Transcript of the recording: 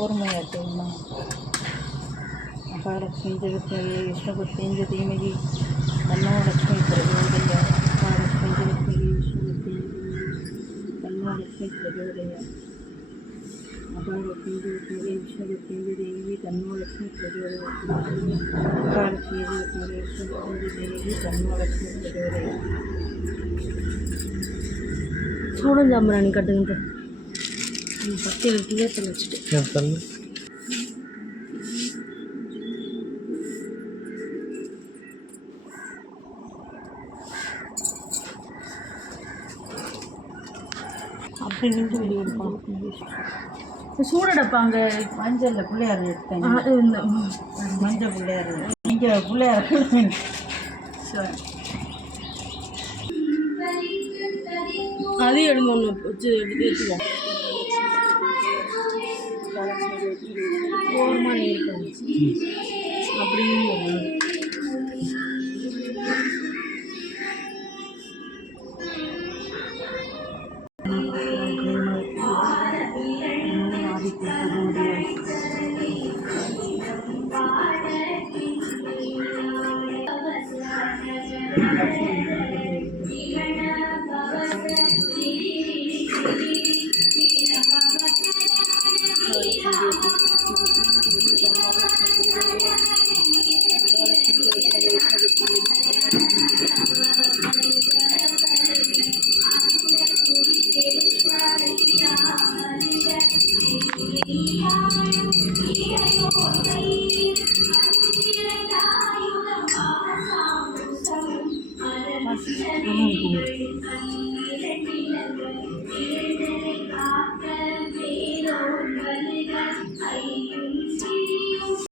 ओर्मयतेम्मा महालक्ष्मी जगत्यागे विष्णुपत्नीञ्च धीमहि तन्नो लक्ष्मी प्रचोदयात्। महालक्ष्मी जगत्यागे विष्णुपत्नीञ्च तन्नो लक्ष्मी प्रचोदयात्। महालक्ष्मी जगत्यागे विष्णुपत्नीञ्च धीमहि तन्नो लक्ष्मी प्रचोदयात्। महालक्ष्मी जगत्यागे विष्णुपत्नीञ्च धीमहि तन्नो लक्ष्मी प्रचोदयात्। சூடம் சாம்பிராணி கட்டுங்க பத்தி எடுத்துவே தெளிச்சுட்டு அப்படி நின்று வெளியே எடுப்பாங்க. சூடடப்பா அங்கே மஞ்சளில் பிள்ளையார் எடுத்தேன். மஞ்சள் பிள்ளையார் இங்கே பிள்ளையார் சரி அதையும் எடுங்க ஒன்று வச்சு ஏற்றுவோம். ஓரமாக நீக்கணும் அப்படின்னு ஆதித்ய